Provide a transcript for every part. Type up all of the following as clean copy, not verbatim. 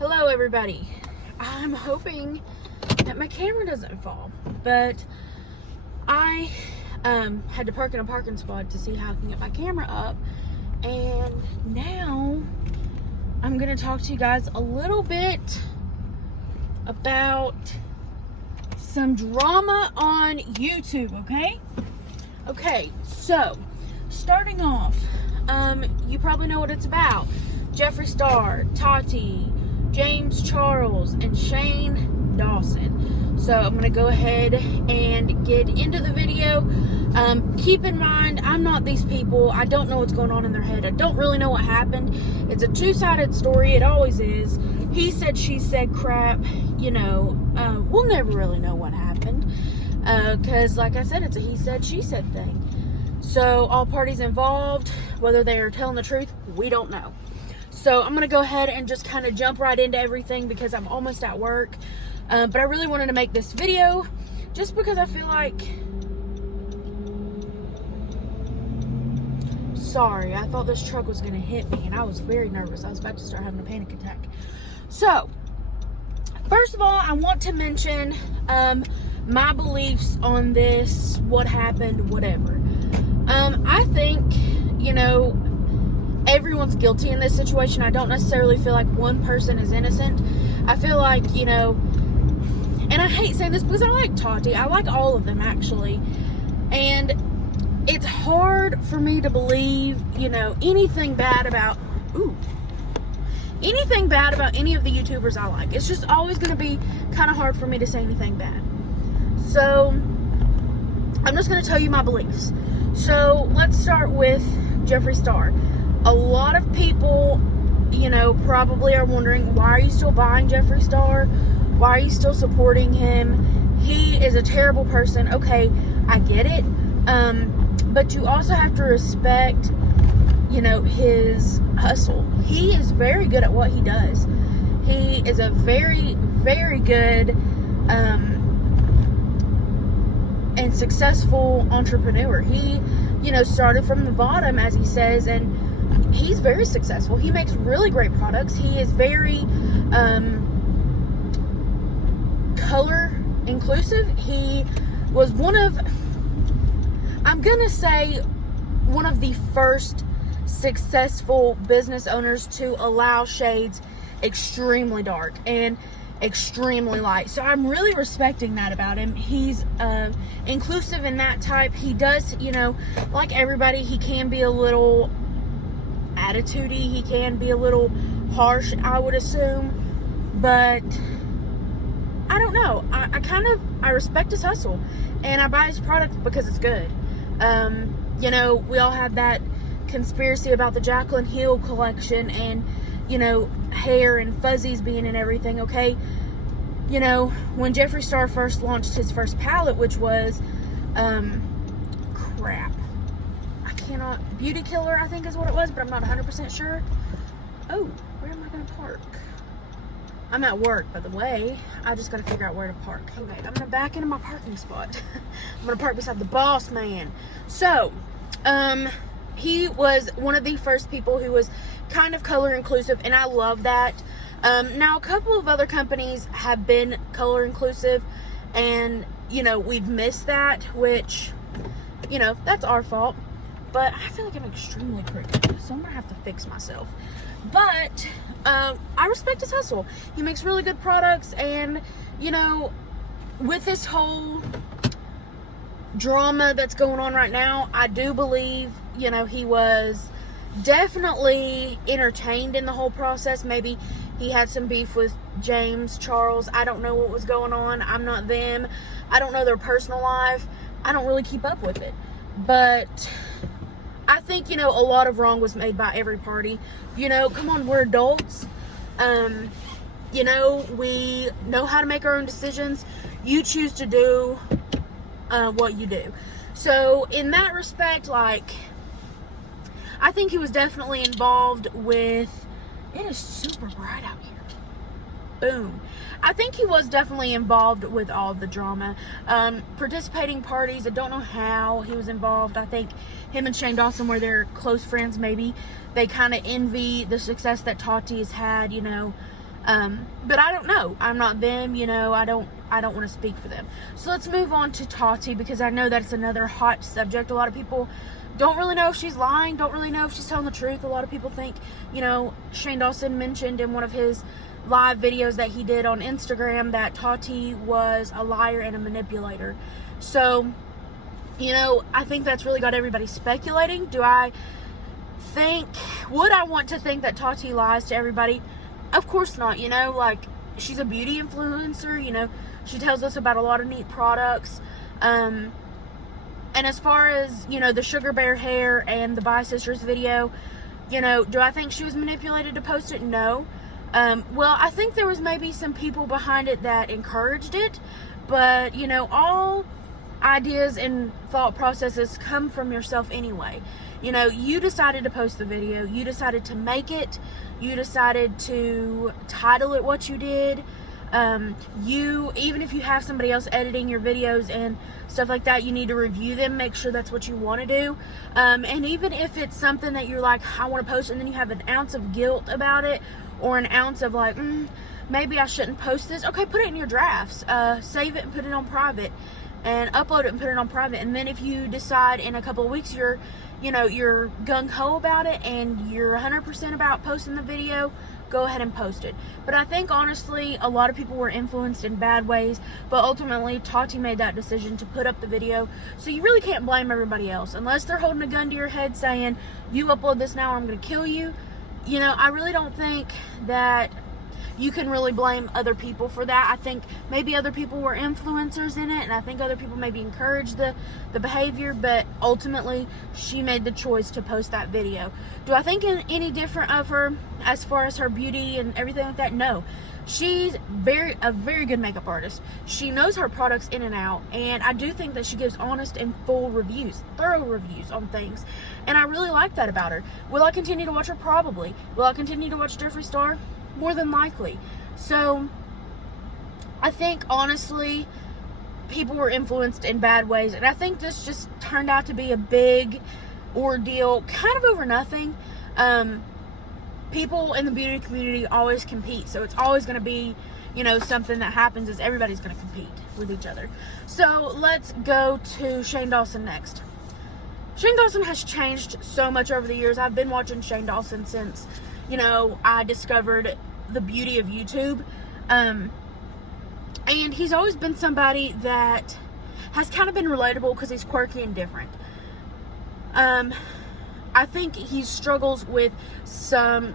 Hello everybody. I'm hoping that my camera doesn't fall, but I had to park in a parking spot to see how I can get my camera up, and now I'm gonna talk to you guys a little bit about some drama on YouTube. Okay, so starting off, you probably know what it's about. Jeffree Star, Tati, James Charles, and Shane Dawson. So I'm going to go ahead and get into the video. Keep in mind, I'm not these people. I don't know what's going on in their head. I don't really know what happened. It's a two-sided story. It always is. He said, she said crap. You know, we'll never really know what happened. Because, like I said, it's a he said, she said thing. So all parties involved, whether they are telling the truth, we don't know. So I'm going to go ahead and just kind of jump right into everything because I'm almost at work. But I really wanted to make this video just because I feel like... Sorry, I thought this truck was going to hit me and I was very nervous. I was about to start having a panic attack. So, first of all, I want to mention my beliefs on this, what happened, whatever. I think, you know, everyone's guilty in this situation. I don't necessarily feel like one person is innocent. I feel like, you know, and I hate saying this because I like Tati. I like all of them, actually. And it's hard for me to believe, you know, anything bad about any of the YouTubers I like. It's just always going to be kind of hard for me to say anything bad. So, I'm just going to tell you my beliefs. So, let's start with Jeffree Star. A lot of people, you know, probably are wondering, why are you still buying Jeffree Star? Why are you still supporting him? He is a terrible person. Okay, I get it. But you also have to respect, you know, his hustle. He is very good at what he does. He is a very, very good and successful entrepreneur. He, you know, started from the bottom, as he says, and he's very successful. He makes really great products. He is very color inclusive. He was one of the first successful business owners to allow shades extremely dark and extremely light. So I'm really respecting that about him. He's inclusive in that type. He does, you know, like everybody, he can be a little attitudey. He can be a little harsh, I would assume. But I don't know. I respect his hustle. And I buy his product because it's good. You know, we all had that conspiracy about the Jaclyn Hill collection and, you know, hair and fuzzies being in everything, okay? You know, when Jeffree Star first launched his first palette, which was, Beauty Killer, I think is what it was, but I'm not 100% sure. Oh, where am I going to park? I'm at work, by the way. I just got to figure out where to park. Okay, I'm going to back into my parking spot. I'm going to park beside the boss man. So, he was one of the first people who was kind of color inclusive, and I love that. Now, a couple of other companies have been color inclusive, and, you know, we've missed that, which, you know, that's our fault. But I feel like I'm extremely crooked, so I'm going to have to fix myself. But, I respect his hustle. He makes really good products, and, you know, with this whole drama that's going on right now, I do believe, you know, he was definitely entertained in the whole process. Maybe he had some beef with James Charles. I don't know what was going on. I'm not them. I don't know their personal life. I don't really keep up with it. But I think, you know, a lot of wrong was made by every party. You know, come on, we're adults. You know, we know how to make our own decisions. You choose to do what you do. So, in that respect, like, I think he was definitely involved with... It is super bright out here. Boom. I think he was definitely involved with all the drama. Participating parties, I don't know how he was involved. I think him and Shane Dawson were their close friends, maybe. They kind of envy the success that Tati has had, you know. But I don't know. I'm not them, you know. I don't want to speak for them. So let's move on to Tati, because I know that's another hot subject. A lot of people don't really know if she's lying, don't really know if she's telling the truth. A lot of people think, you know, Shane Dawson mentioned in one of his live videos that he did on Instagram that Tati was a liar and a manipulator. So, you know, I think that's really got everybody speculating. Would I want to think that Tati lies to everybody? Of course not, you know, like, she's a beauty influencer, you know, she tells us about a lot of neat products, and as far as, you know, the Sugar Bear hair and the Bi Sisters video, you know, do I think she was manipulated to post it? No. Well, I think there was maybe some people behind it that encouraged it, but, you know, all ideas and thought processes come from yourself anyway. You know, you decided to post the video, you decided to make it, you decided to title it what you did. Even if you have somebody else editing your videos and stuff like that, you need to review them, make sure that's what you want to do. And even if it's something that you're like, I want to post, and then you have an ounce of guilt about it, or an ounce of like, maybe I shouldn't post this, okay, put it in your drafts, save it and put it on private, and upload it and put it on private. And then if you decide in a couple of weeks you're gung-ho about it and you're 100% about posting the video, go ahead and post it. But I think honestly a lot of people were influenced in bad ways, but ultimately Tati made that decision to put up the video, so you really can't blame everybody else unless they're holding a gun to your head saying, you upload this now or I'm going to kill you. You know, I really don't think that you can really blame other people for that. I think maybe other people were influencers in it, and I think other people maybe encouraged the behavior, but ultimately she made the choice to post that video. Do I think any different of her as far as her beauty and everything like that? No. She's a very good makeup artist. She knows her products in and out, and I do think that she gives honest and full reviews, thorough reviews on things, and I really like that about her. Will I continue to watch her? Probably. Will I continue to watch Jeffree Star? More than likely. So I think honestly people were influenced in bad ways, and I think this just turned out to be a big ordeal kind of over nothing. People in the beauty community always compete, so it's always going to be, you know, something that happens is everybody's going to compete with each other. So let's go to Shane Dawson next. Shane Dawson has changed so much over the years. I've been watching Shane Dawson since, you know, I discovered the beauty of YouTube. And he's always been somebody that has kind of been relatable because he's quirky and different. I think he struggles with some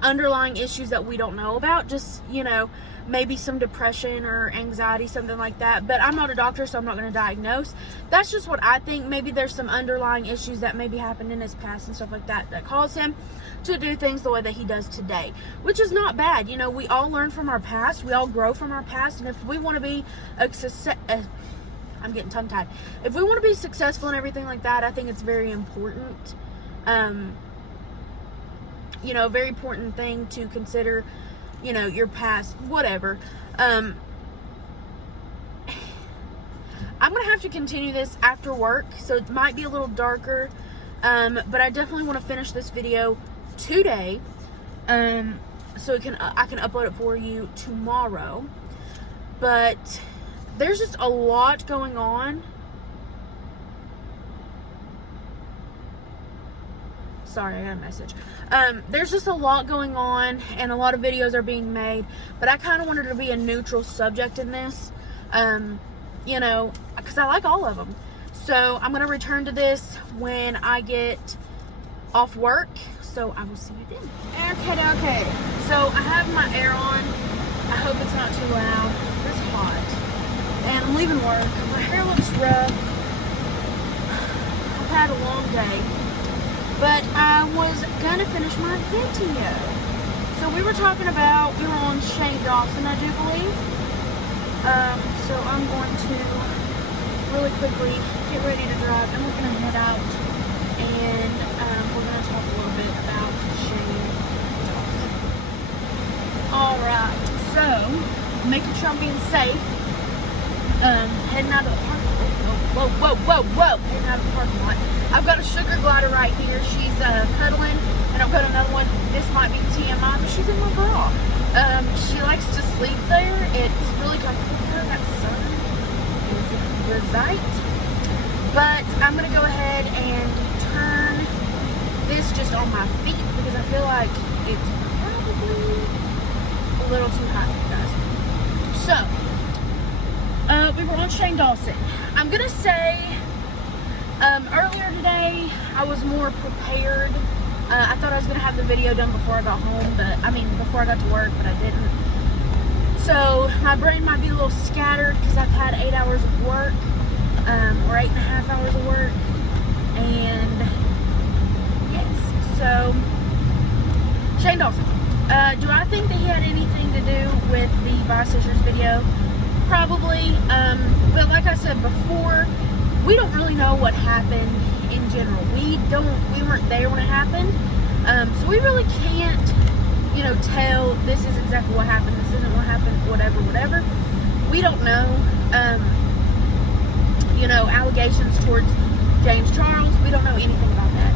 underlying issues that we don't know about. Just, you know, maybe some depression or anxiety, something like that. But I'm not a doctor, so I'm not going to diagnose. That's just what I think. Maybe there's some underlying issues that maybe happened in his past and stuff like that that caused him to do things the way that he does today, which is not bad. You know, we all learn from our past. We all grow from our past. And if we want to be I'm getting tongue-tied. If we want to be successful and everything like that, I think it's very important. You know, a very important thing to consider, you know, your past, whatever. I'm going to have to continue this after work, so it might be a little darker, but I definitely want to finish this video today, so I can upload it for you tomorrow. But there's just a lot going on. Sorry, I got a message. There's just a lot going on, and a lot of videos are being made, but I kind of wanted to be a neutral subject in this, you know, because I like all of them. So I'm going to return to this when I get off work, so I will see you then. Okay. So I have my air on. I hope it's not too loud. It's hot. And I'm leaving work. My hair looks rough. I've had a long day. But I was going to finish my video. So we were on Shane Dawson, I do believe. So I'm going to really quickly get ready to drive, and we're going to head out, and we're going to talk a little bit about Shane Dawson. Alright, so making sure I'm being safe. Heading out of the parking lot. Whoa. Heading out of the parking lot. I've got a sugar glider right here. She's cuddling, and I've got another one. This might be TMI, but she's in my bra. She likes to sleep there. It's really comfortable for her. That sun is bright. But I'm going to go ahead and turn this just on my feet because I feel like it's probably a little too hot for you guys. So, we were on Shane Dawson. I'm going to say, earlier today, I was more prepared. I thought I was going to have the video done before I got home, before I got to work, but I didn't. So, my brain might be a little scattered because I've had 8 hours of work, or 8.5 hours of work, and, yes, so, Shane Dawson. Do I think that he had anything to do with the Bi Sisters video? Probably, but like I said before, we don't really know what happened in general. We weren't there when it happened, so we really can't, tell this is exactly what happened, this isn't what happened, whatever. We don't know, allegations towards James Charles, we don't know anything about that.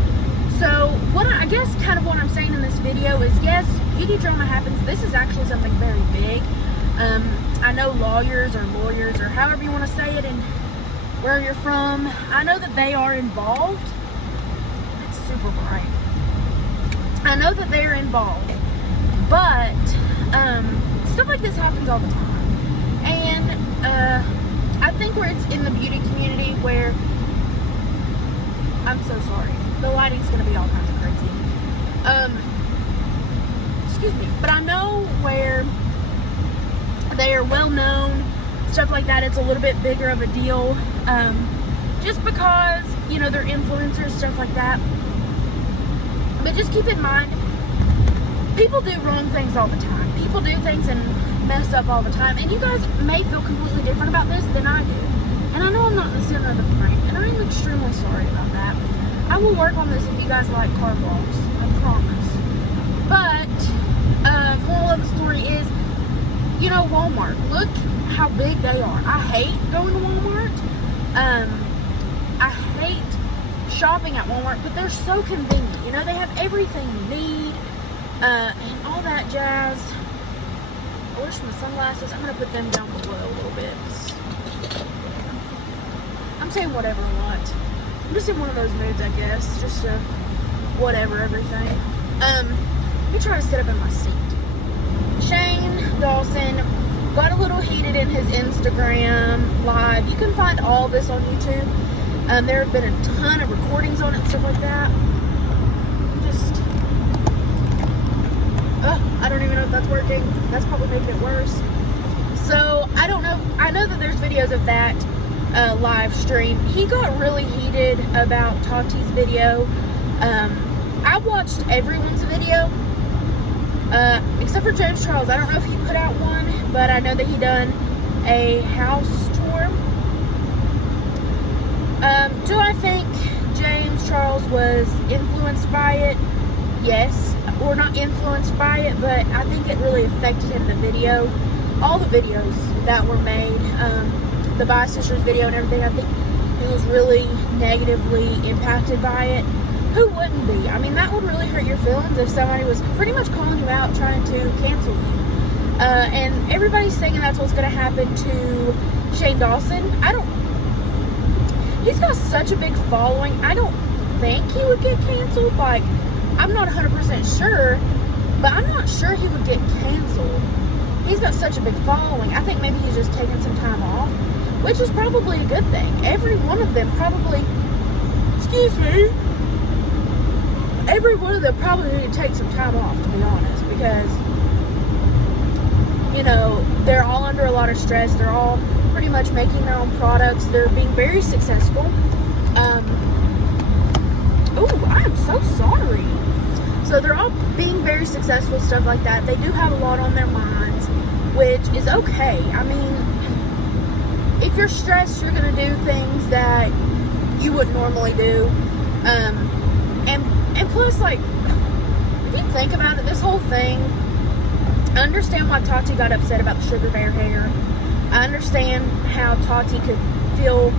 So, what I'm saying in this video is, yes, beauty drama happens. This is actually something very big. I know lawyers or however you want to say it and where you're from, I know that they are involved. It's super bright. I know that they're involved, but stuff like this happens all the time. And I think where it's in the beauty community where, I'm so sorry, the lighting's going to be all kinds of crazy. Excuse me, but I know where they are well known, stuff like that, it's a little bit bigger of a deal, just because, they're influencers, stuff like that. But just keep in mind, people do wrong things all the time. People do things and mess up all the time, and you guys may feel completely different about this than I do. And I know I'm not in the center of the frame, and I'm extremely sorry about that. I will work on this if you guys like car vlogs, I promise. But, moral of the story is, Walmart, look how big they are. I hate going to Walmart. I hate shopping at Walmart, but they're so convenient. They have everything you need, and all that jazz. I wish my sunglasses, I'm going to put them down below a little bit. I'm saying whatever I want. I'm just in one of those moods, I guess. Just whatever, everything. Let me try to sit up in my seat. Shane Dawson got a little heated in his Instagram live. You can find all this on YouTube. There have been a ton of recordings on it and stuff like that. I don't even know if that's working. That's probably making it worse. So, I don't know. I know that there's videos of that live stream. He got really heated about Tati's video. I watched everyone's video. Except for James Charles. I don't know if he put out one, but I know that he done a house tour. Do I think James Charles was influenced by it? Yes. Or not influenced by it, but I think it really affected him, the video. All the videos that were made, the Bi Sisters video and everything, I think he was really negatively impacted by it. Who wouldn't be? That would really hurt your feelings if somebody was pretty much calling you out, trying to cancel you. And everybody's saying that's what's going to happen to Shane Dawson. He's got such a big following. I don't think he would get canceled. I'm not 100% sure, but I'm not sure he would get canceled. He's got such a big following. I think maybe he's just taking some time off, which is probably a good thing. Every one of them probably, every one of them probably need to take some time off, to be honest, because, they're all under a lot of stress. They're all pretty much making their own products. They're being very successful. I'm so sorry. So they're all being very successful, stuff like that. They do have a lot on their minds, which is okay. If you're stressed, you're going to do things that you wouldn't normally do. And plus, if you think about it, this whole thing, I understand why Tati got upset about the sugar bear hair. I understand how Tati could feel,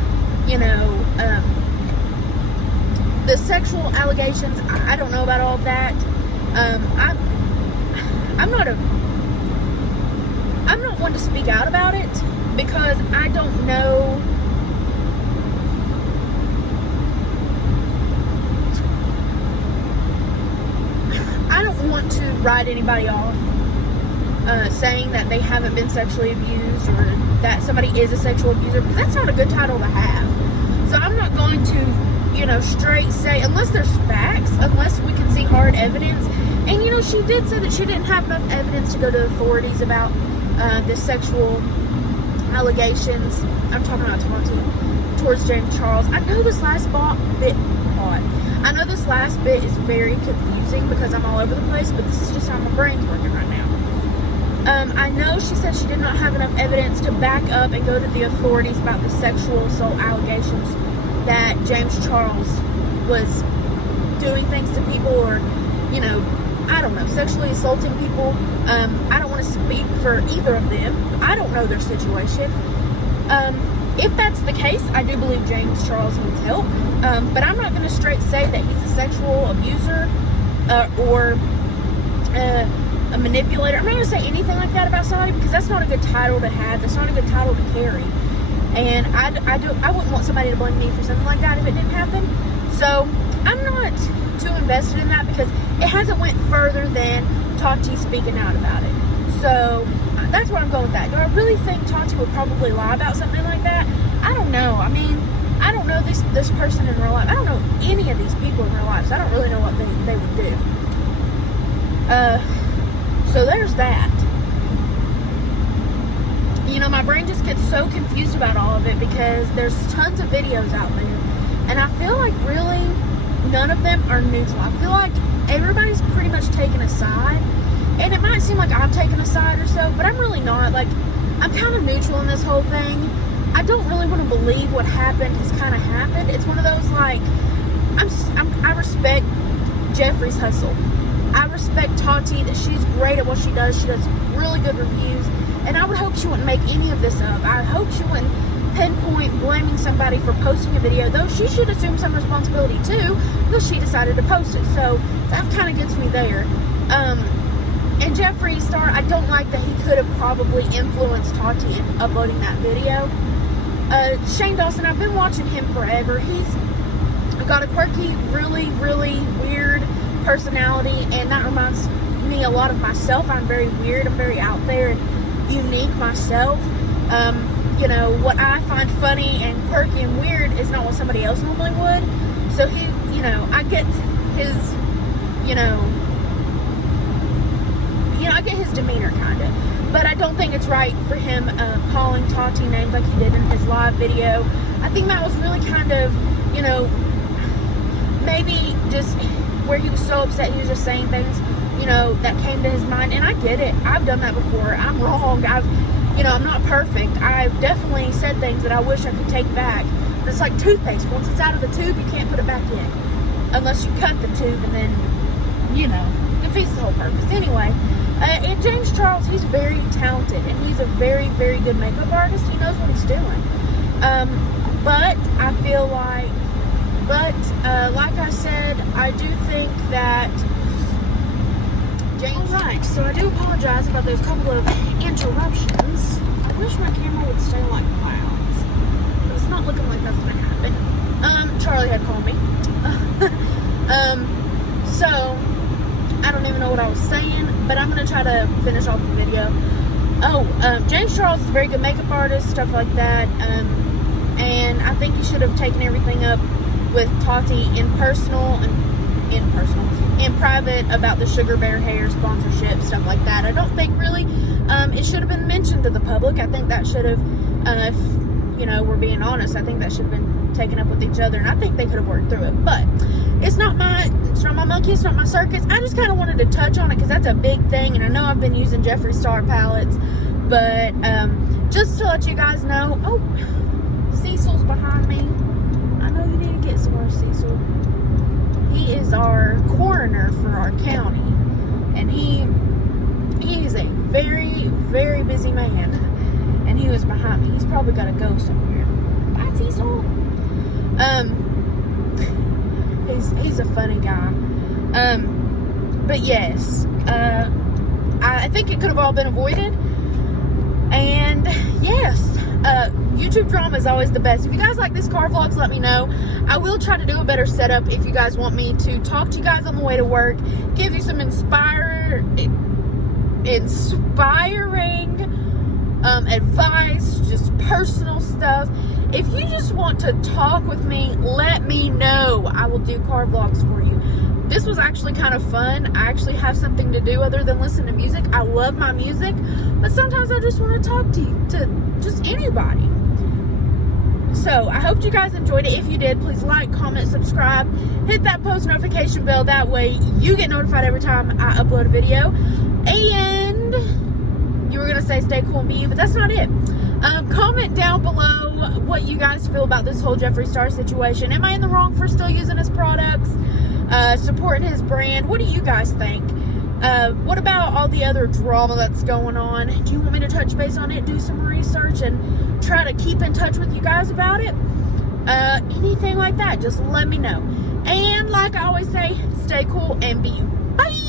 the sexual allegations. I don't know about all of that. I'm not a I'm not one to speak out about it because I don't know. I don't want to write anybody off saying that they haven't been sexually abused or that somebody is a sexual abuser, because that's not a good title to have. So I'm not going to, straight say, unless there's facts, unless we can see hard evidence. And, she did say that she didn't have enough evidence to go to authorities about the sexual allegations. I'm talking about Tati towards James Charles. I know this last bit is very confusing because I'm all over the place, but this is just how my brain's working right now. I know she said she did not have enough evidence to back up and go to the authorities about the sexual assault allegations that James Charles was doing things to people, or, I don't know, sexually assaulting people. I don't want to speak for either of them. I don't know their situation. If that's the case, I do believe James Charles needs help. But I'm not going to straight say that he's a sexual abuser or a manipulator. I'm not going to say anything like that about somebody, because that's not a good title to have. That's not a good title to carry. And I wouldn't want somebody to blame me for something like that if it didn't happen. So I'm not too invested in that, because it hasn't went further than Tati speaking out about it. So that's where I'm going with that. Do I really think Tati would probably lie about something like that? I don't know. I mean, I don't know this person in real life. I don't know any of these people in real life, so I don't really know what they would do. So there's that. My brain just gets so confused about all of it because there's tons of videos out there. And I feel like really none of them are neutral. I feel like everybody's pretty much taking a side. And it might seem like I'm taking a side or so, but I'm really not. Like, I'm kind of neutral in this whole thing. I don't really want to believe what happened has kind of happened. It's one of those, like, I respect Jeffree's hustle. I respect Tati, that she's great at what she does. She does really good reviews. And I would hope she wouldn't make any of this up. I hope she wouldn't pinpoint blaming somebody for posting a video, though she should assume some responsibility too, because she decided to post it. So that kind of gets me there. And Jeffree Star, I don't like that he could have probably influenced Tati in uploading that video. Shane Dawson, I've been watching him forever. He's got a quirky, really, really weird personality, and that reminds me a lot of myself. I'm very weird. I'm very out there and unique myself. What I find funny and quirky and weird is not what somebody else normally would. So I get his, I get his demeanor kind of. But I don't think it's right for him calling Tati names like he did in his live video. I think that was really kind of, maybe just where he was so upset he was just saying things, that came to his mind. And I get it. I've done that before. I'm wrong. I'm not perfect. I've definitely said things that I wish I could take back. But it's like toothpaste. Once it's out of the tube, you can't put it back in. Unless you cut the tube and then, defeats the whole purpose. Anyway, and James Charles, he's very talented. And he's a very, very good makeup artist. He knows what he's doing. But I feel like, like I said, I do think that James... Alright, so I do apologize about those couple of interruptions. I wish my camera would stay like clouds, but it's not looking like that's going to happen. Charlie had called me. So, I don't even know what I was saying, but I'm going to try to finish off the video. James Charles is a very good makeup artist, stuff like that, and I think he should have taken everything up with Tati in private about the Sugar Bear hair sponsorship, stuff like that. I don't think really it should have been mentioned to the public. I think that should have, if we're being honest, I think that should have been taken up with each other, and I think they could have worked through it. But it's not my monkey, it's not my circus. I just kind of wanted to touch on it because that's a big thing, and I know I've been using Jeffree Star palettes, but just to let you guys know. Cecil's behind me. I know you need to get somewhere, Cecil. He is our coroner for our county, and he is a very, very busy man, and he was behind me. He's probably got to go somewhere. Bye, Cecil. He's a funny guy. But yes, I think it could have all been avoided. And yes, YouTube drama is always the best. If you guys like these car vlogs, let me know. I will try to do a better setup if you guys want me to talk to you guys on the way to work, give you some inspiring advice, just personal stuff. If you just want to talk with me, let me know. I will do car vlogs for you. This was actually kind of fun. I actually have something to do other than listen to music. I love my music, but sometimes I just want to talk to you, to just anybody. So I hope you guys enjoyed it. If you did, please like, comment, subscribe, hit that post notification bell. That way you get notified every time I upload a video. And you were going to say stay cool and be you, but that's not it. Comment down below what you guys feel about this whole Jeffree Star situation. Am I in the wrong for still using his products? Supporting his brand? What do you guys think? What about all the other drama that's going on? Do you want me to touch base on it, do some research, and try to keep in touch with you guys about it? Anything like that, just let me know. And like I always say, stay cool and be you. Bye!